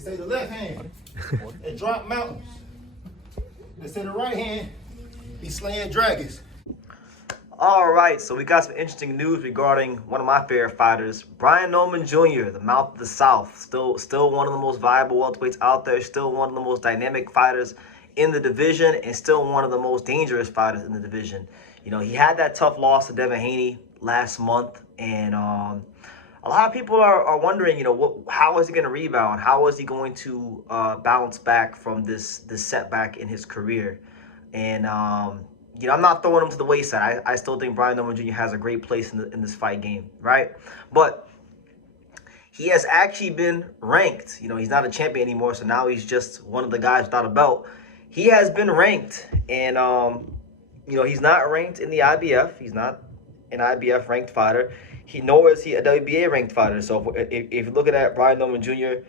They say the left hand, it drop mountains. They say the right hand, be slaying dragons. All right, so we got some interesting news regarding one of my favorite fighters, Brian Norman Jr., the Mouth of the South. Still one of the most viable welterweights out there, still one of the most dynamic fighters in the division, and still one of the most dangerous fighters in the division. You know, he had that tough loss to Devin Haney last month, and a lot of people are wondering, you know, how is he going to rebound? How is he going to bounce back from this setback in his career? And you know, I'm not throwing him to the wayside. I still think Brian Norman Jr. has a great place in this fight game, right? But he has actually been ranked. You know, he's not a champion anymore, so now he's just one of the guys without a belt. He has been ranked, and you know, he's not ranked in the IBF. He's not an IBF ranked fighter. Nor is he a WBA ranked fighter. So if you're looking at Brian Norman Jr.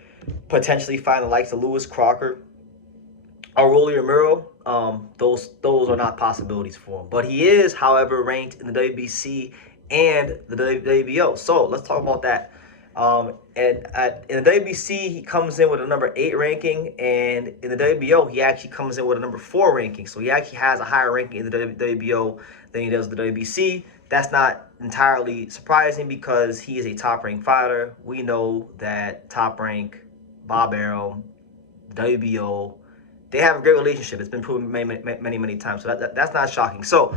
potentially fighting the likes of Lewis Crocker or Rolly Romero, those are not possibilities for him. But he is, however, ranked in the WBC and the WBO. So let's talk about that. In the WBC, he comes in with a number 8 ranking, and in the WBO, he actually comes in with a number 4 ranking. So he actually has a higher ranking in the WBO than he does the WBC. That's not entirely surprising because he is a top-ranked fighter. We know that Top Rank, Bob Arum, WBO, they have a great relationship. It's been proven many times. So that's not shocking. So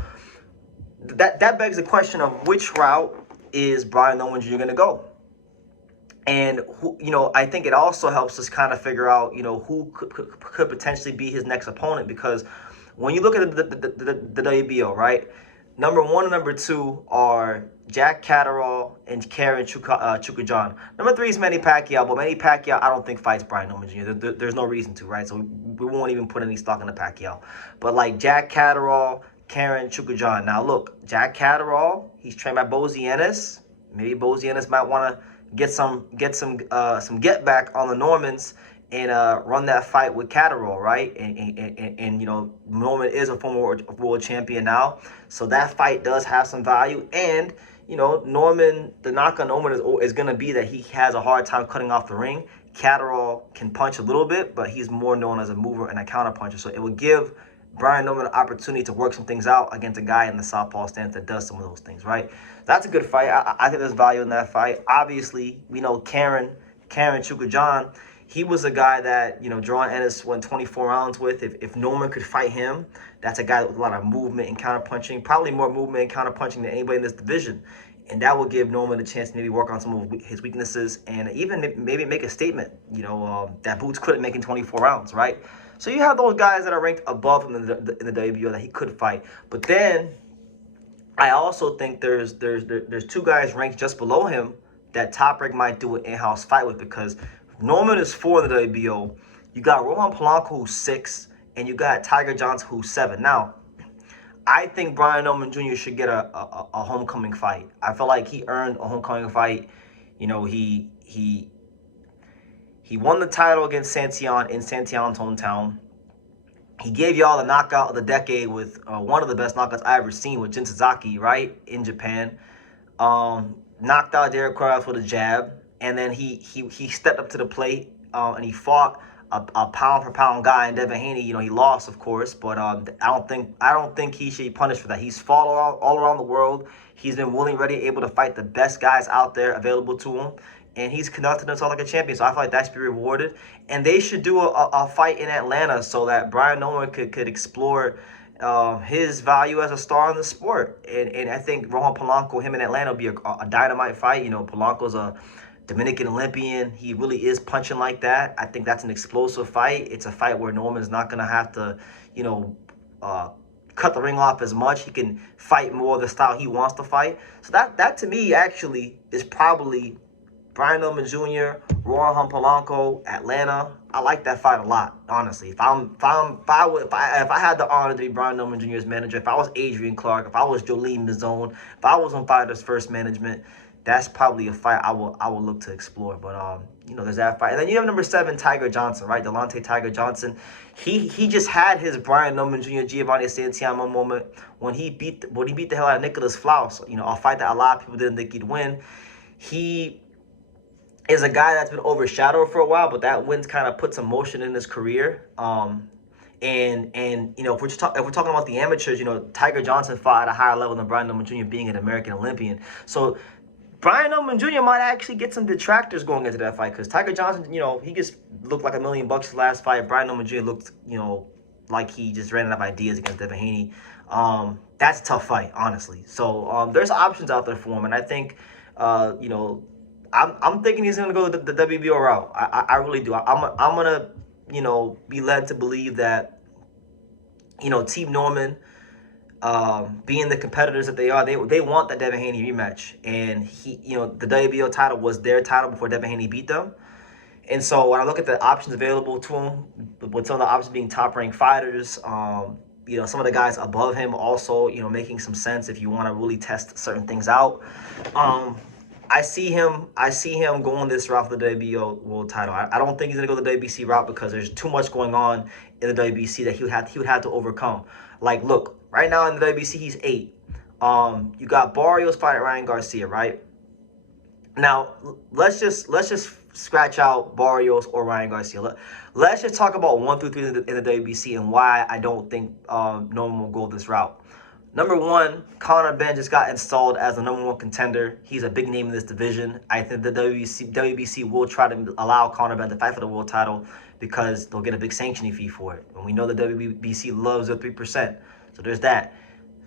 that begs the question of which route is Brian Norman Jr. going to go? And you know, I think it also helps us kind of figure out, you know, who could potentially be his next opponent, because when you look at the WBO, right? Number 1 and number 2 are Jack Catterall and Karen Chukajan. Number 3 is Manny Pacquiao, but Manny Pacquiao I don't think fights Brian Norman Jr. There's no reason to, right? So we won't even put any stock into Pacquiao. But like Jack Catterall, Karen Chukajan. Now look, Jack Catterall, he's trained by Bozy Ennis. Maybe Bozy Ennis might want to get some get back on the Normans and run that fight with Catterall, right? And you know, Norman is a former world champion now, so that fight does have some value. And you know, Norman, the knock on Norman is going to be that he has a hard time cutting off the ring. Catterall can punch a little bit, but he's more known as a mover and a counter puncher. So it would give Brian Norman an opportunity to work some things out against a guy in the southpaw stance that does some of those things, right? That's a good fight. I think there's value in that fight. Obviously, we know Karen Chukajan, he was a guy that, you know, Rohan Ennis went 24 rounds with. If Norman could fight him, that's a guy with a lot of movement and counterpunching, probably more movement and counterpunching than anybody in this division. And that will give Norman a chance to maybe work on some of his weaknesses and even maybe make a statement, you know, that Boots couldn't make in 24 rounds, right? So you have those guys that are ranked above him in the WBO that he could fight. But then I also think there's 2 guys ranked just below him that Top Rank might do an in-house fight with, because Norman is 4 in the WBO. You got Rohan Polanco, who's 6, and you got Tiger Johnson, who's 7. Now, I think Brian Norman Jr. should get a homecoming fight. I feel like he earned a homecoming fight. You know, he won the title against Santion in Santion's hometown. He gave y'all the knockout of the decade with one of the best knockouts I ever seen with Jin Sasaki, right, in Japan. Knocked out Derek Kraus with a jab, and then he stepped up to the plate and he fought a pound for pound guy in Devin Haney. You know, he lost, of course, but I don't think he should be punished for that. He's fought all around the world. He's been willing, ready, able to fight the best guys out there available to him, and he's conducted himself like a champion. So I feel like that should be rewarded. And they should do a fight in Atlanta so that Brian Norman could explore his value as a star in the sport. And I think Rohan Polanco, him in Atlanta, will be a dynamite fight. You know, Polanco's a Dominican Olympian. He really is punching like that. I think that's an explosive fight. It's a fight where Norman's not going to have to, you know, cut the ring off as much. He can fight more the style he wants to fight. So that to me actually is probably Brian Norman Jr., Rohan Polanco, Atlanta. I like that fight a lot, honestly. If I had the honor to be Brian Norman Jr.'s manager, if I was Adrian Clark, if I was Jolene Mazzone, if I was on Fighters First Management, that's probably a fight I will look to explore. But you know, there's that fight. And then you have number 7, Tiger Johnson, right? Delonte Tiger Johnson. He just had his Brian Norman Jr. Giovanni Santiago moment when he beat the hell out of Nicholas Flaus. You know, a fight that a lot of people didn't think he'd win. He is a guy that's been overshadowed for a while, but that win's kind of put some motion in his career. And you know, if we're talking about the amateurs, you know, Tiger Johnson fought at a higher level than Brian Norman Jr. being an American Olympian. So Brian Norman Jr. might actually get some detractors going into that fight, because Tiger Johnson, you know, he just looked like $1 million his last fight. Brian Norman Jr. looked, you know, like he just ran out of ideas against Devin Haney. That's a tough fight, honestly. So there's options out there for him, and I think, you know, I'm thinking he's gonna go the WBO route. I really do. I'm gonna, you know, be led to believe that, you know, Team Norman, being the competitors that they are, they want that Devin Haney rematch, and he, you know, the WBO title was their title before Devin Haney beat them. And so when I look at the options available to him, with some of the options being top-ranked fighters, you know, some of the guys above him also, you know, making some sense if you want to really test certain things out. I see him going this route for the WBO world title. I don't think he's gonna go the WBC route, because there's too much going on in the WBC that he would have to overcome. Like, look, right now in the WBC he's 8. You got Barrios fighting Ryan Garcia, right? Now let's just scratch out Barrios or Ryan Garcia. Let's just talk about 1 through 3 in the WBC and why I don't think Norman will go this route. Number 1, Conor Benn just got installed as the #1 contender. He's a big name in this division. I think the WBC will try to allow Conor Benn to fight for the world title, because they'll get a big sanctioning fee for it. And we know the WBC loves their 3%. So there's that.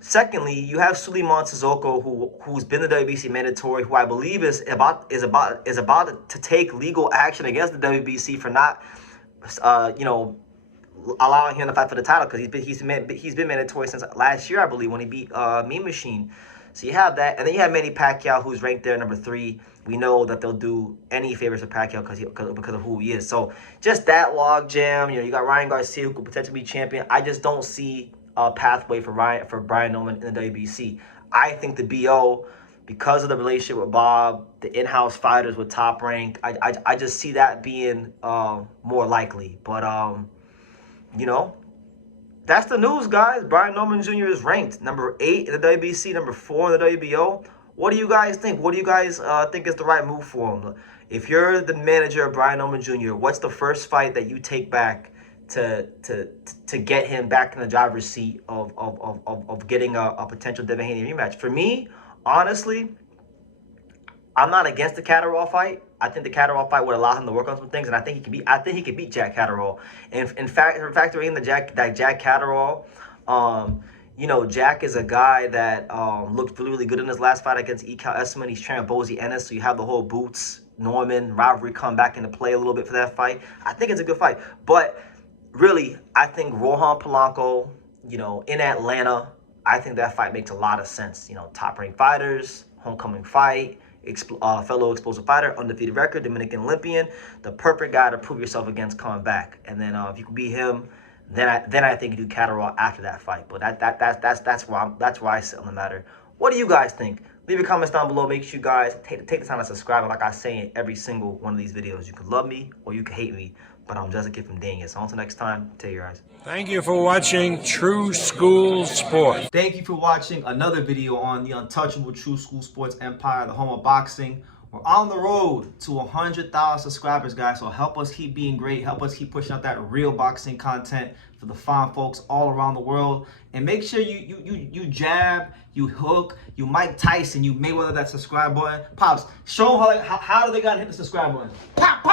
Secondly, you have Suleiman Sissoko, who's been the WBC mandatory, who I believe is about to take legal action against the WBC for not, you know, allowing him to fight for the title, because he's been mandatory since last year, I believe, when he beat Mean Machine. So you have that, and then you have Manny Pacquiao, who's ranked there number 3. We know that they'll do any favors for Pacquiao because of who he is. So just that log jam. You know, you got Ryan Garcia, who could potentially be champion. I just don't see a pathway for Brian Norman in the WBC. I think the BO, because of the relationship with Bob, the in-house fighters with Top Rank, I just see that being more likely. But you know, that's the news, guys. Brian Norman Jr. is ranked number 8 in the WBC, number 4 in the WBO. What do you guys think? What do you guys think is the right move for him? If you're the manager of Brian Norman Jr., what's the first fight that you take back to get him back in the driver's seat of getting a potential Devin Haney rematch? For me, honestly, I'm not against the Catterall fight. I think the Catterall fight would allow him to work on some things, and I think he could beat Jack Catterall. And in fact, factoring in the Jack Catterall, you know, Jack is a guy that looked really, really good in his last fight against Ecal Esman. He's training Bozy Ennis, so you have the whole Boots Norman rivalry come back into play a little bit for that fight. I think it's a good fight, but really, I think Rohan Polanco, you know, in Atlanta, I think that fight makes a lot of sense. You know, top-ranked fighters, homecoming fight, fellow explosive fighter, undefeated record, Dominican Olympian, the perfect guy to prove yourself against coming back. And then if you can beat him, then I think you do Catterall after that fight. But that's where I sit on the matter. What do you guys think? Leave your comments down below. Make sure you guys take the time to subscribe. And like I say in every single one of these videos, you can love me or you can hate me, but I'm just a kid from Daniel. So until next time, take your eyes. Thank you for watching True School Sports. Thank you for watching another video on the untouchable True School Sports Empire, the home of boxing. We're on the road to 100,000 subscribers, guys. So help us keep being great. Help us keep pushing out that real boxing content for the fine folks all around the world. And make sure you jab, you hook, you Mike Tyson, you Mayweather that subscribe button. Pops, show them how do they gotta hit the subscribe button. Pop!